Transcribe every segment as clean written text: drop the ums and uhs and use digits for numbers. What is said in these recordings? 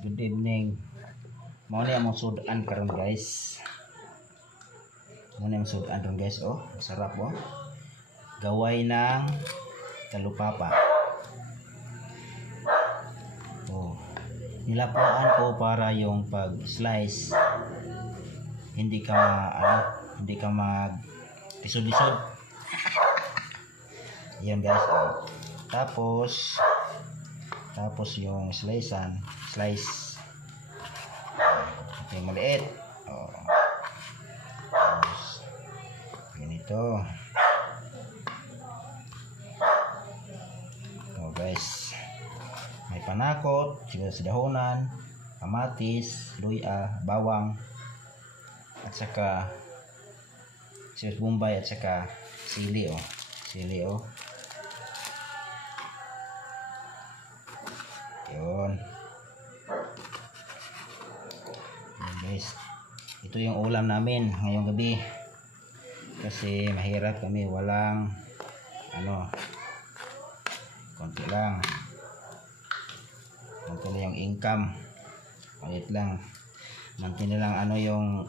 Good evening. Mau ni among sudan karon guys. Mau ni among sudan karon guys. Oh, sarap oh. Gaway ng talupapa. Oh. Nilapuan ko para yung pag-slice hindi ka hindi ka mag lisod-lisod. Yan guys. Oh. Tapos yung slice yung maliit. Oh. Tapos ganito. Oh guys, may panakot, sibuyas dahonan, kamatis, luya, bawang, at saka sibuyas bombay, at saka sili oh. Yun guys, ito yung ulam namin ngayong gabi kasi mahirap kami, walang konti lang yung income, maliit lang, mantin lang yung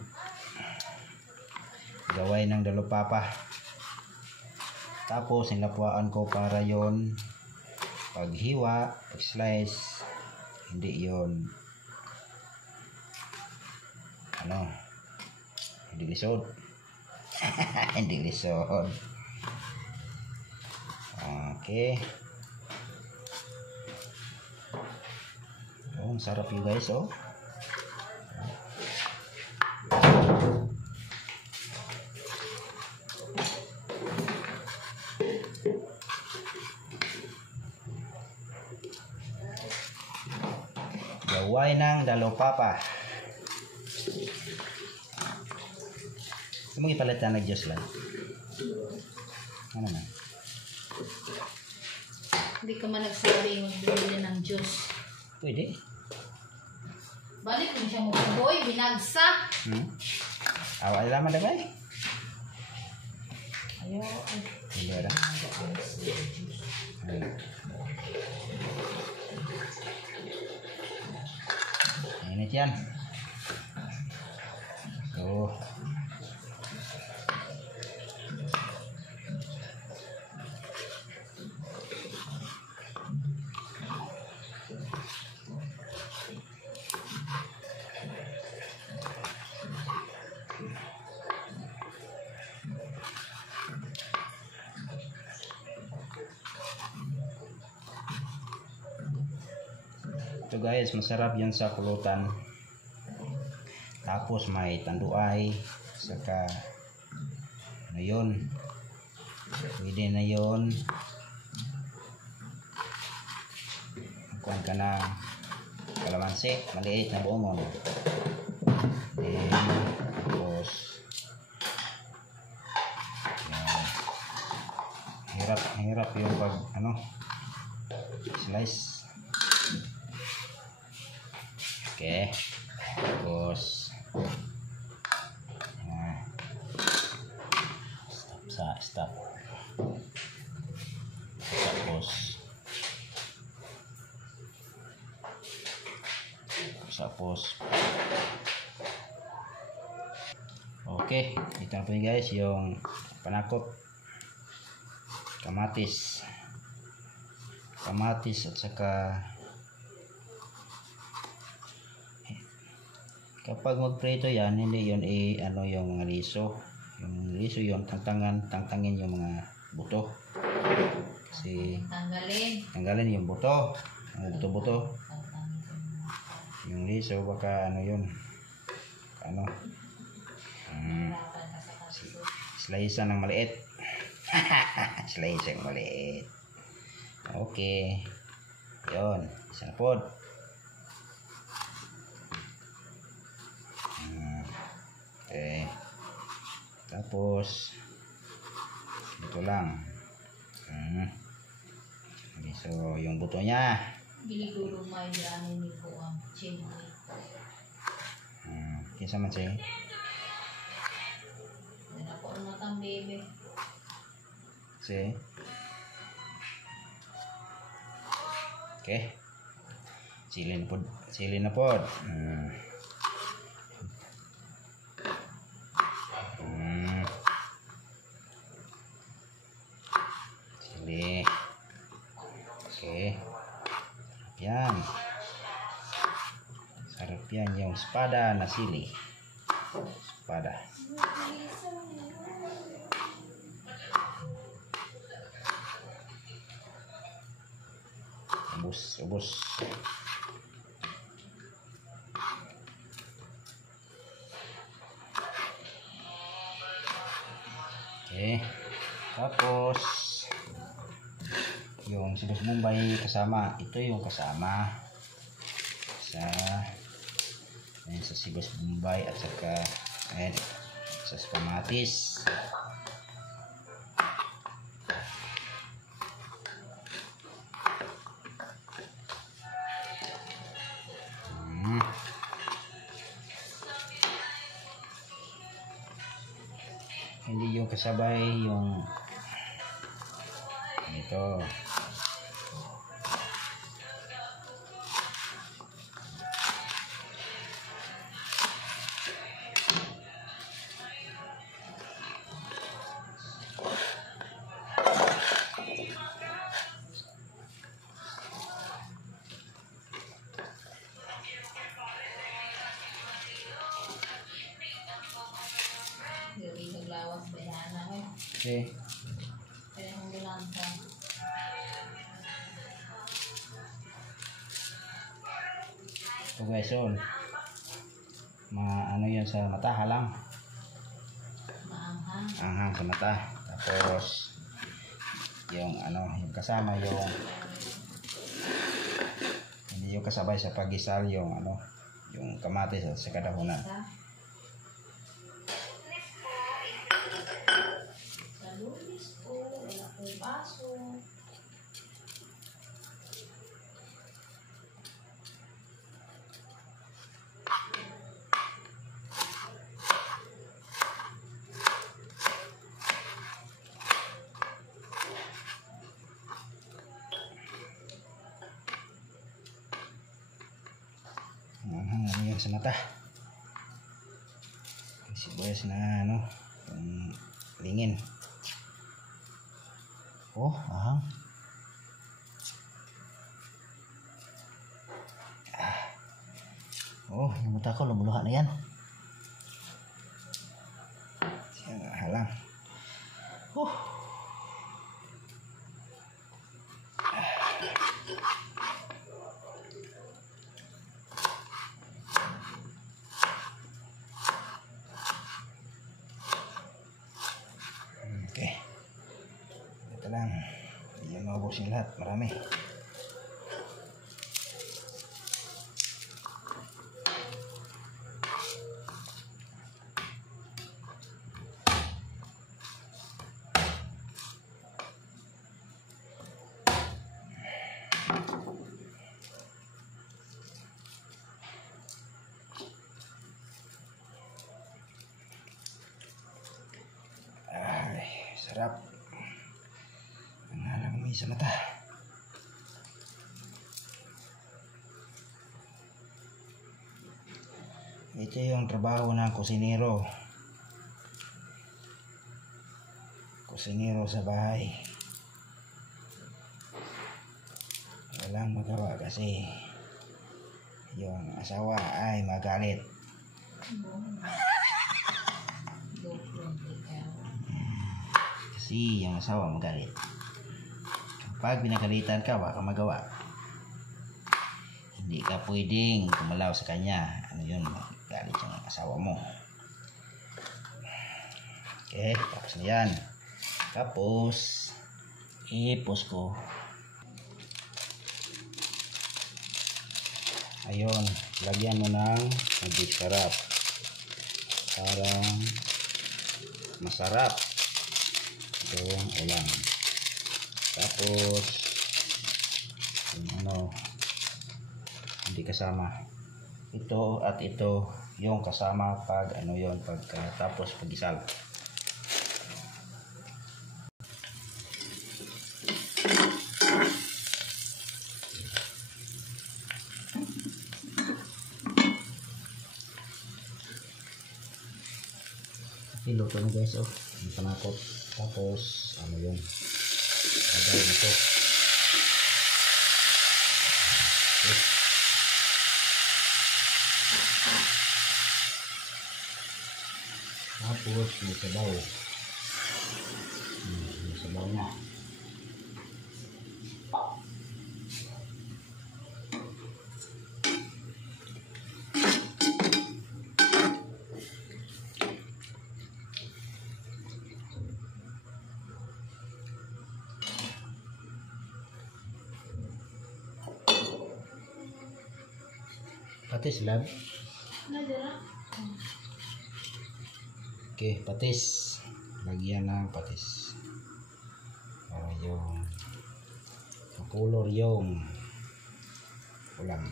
gaway ng dalupapa. Tapos nilapuan ko para yon paghiwa, pag-slice, hindi yon hindi lisod. Hindi lisod. Okay. Oh, sarap yun guys oh. Gaway ng dalupapa. Mong ipalitan ng juice lang. Ano na? Hindi ka man nagsabi magbili ng juice. Pwede. Balik mo siya mo boy, binagsa. Awal naman dagay. Ayo. Hindi ada. Ini yan. Oh. Ito guys, masarap yan sa pulutan. Tapos may tanduay, saka yun, pwede na yun. Kuhan ka na kalamansi, maliit na buo mo. Tapos hirap yung pag slice. Okay, tapos stop. Tapos okay, ito na po yun guys, yung panakot, kamatis at saka kapag magprito yan, hindi yun yung mga liso. Yung liso yun, tangtangin yung mga buto. Kasi tanggalin yung buto. Ang buto-buto. Yung liso, baka yun. Slice ng maliit. Slice ng maliit. Okay. Yun. Isa na po. Okay. Tapos ito lang. So yung buto niya. Giliguro may daanin ni po ang chili. Kinsa man siya? Ako na tang baby. See? Okay. Sili na pod. Sili. Okay. Yan. Sarap yan yung espada na sili. Espada. Ubus. Okay. Tapos yung sibuyas Bombay kasama. Ito yung kasama sa sibuyas Bombay at saka sa kamatis. Hindi yung kasabay yung ito. Okay. So guys, yun. Ano yun sa mata, halang. Anghang sa mata. Tapos yung yung kasama yung hindi yung kasabay sa pagisal yung yung kamatis sa kadahunan. Ano yan sa mata, sibuyas na yung lingin. Yung mata ko lumuluha na yan. Halang. Okay. Ito lang. Hindi yan maubusin lahat. Marami. Sarap. Ang halangmi sa mata. Ito yung trabaho ng kusinero. Kusinero sa bahay. Walang magawa kasi yung asawa ay magalit. Kasi yung asawa magalit. Kapag pinagalitan ka, wala ka magawa. Hindi ka pwedeng kumalaw sa kanya. Yun, magalit yung asawa mo. Okay, tapos na yan. Tapos ipos ko. Ayun, lagyan mo ng magic sarap para masarap yung ulam. Tapos hindi kasama ito at ito yung kasama pag pagkatapos pagisal. Okay, luto na guys. Oh, yung panakot. Tapos, ano yung lagay dito. Okay. Tapos, may sabaw. May sabaw na. Patis lang. Okay, patis. Lagyan ng patis. Para yung makulor yung ulam.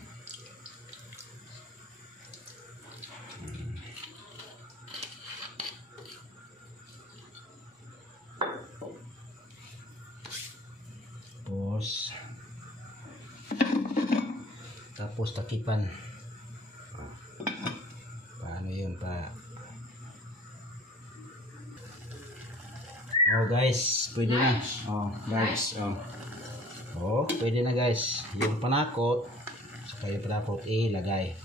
Tapos takipan. Paano yun pa? Oh guys, pwede na. Oh guys, pwede na guys. Yung panakot, saka yung panakot ilagay.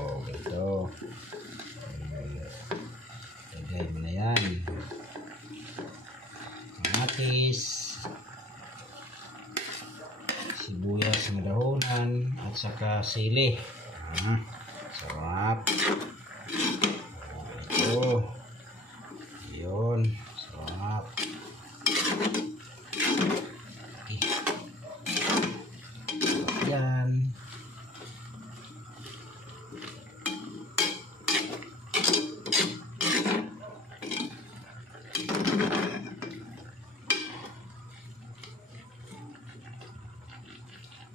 Oh, ganito. Lagay mo na yan. Kamatis, sibuyas na dahonan, at saka sili. Sarap. Ito. Yun. Sarap. Okay. Yan.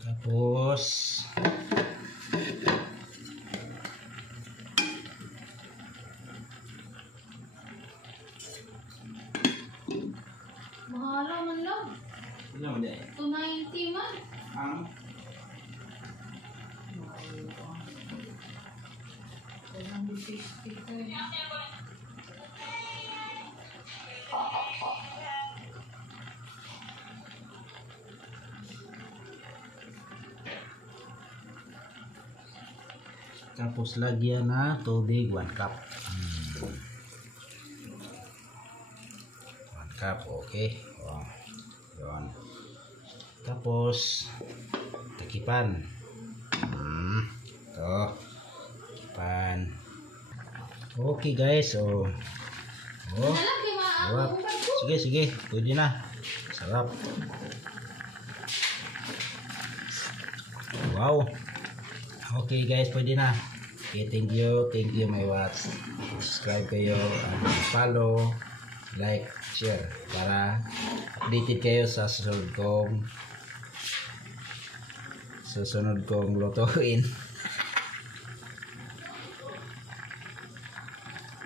Tapos Mahala man lang. ano mo dyan? 290 man. Ang tapos lagyan na tubig 1 cup. 1 cup, okay. Oh, yun. Tapos takipan. Ito. Takipan. Okay guys, oh. Sarap. Sige, pwede na. Sarap. Wow. Okay guys, pwede na. Okay, thank you my watch. Subscribe kayo, follow, like, share para updated kayo sa susunod kong lutuin.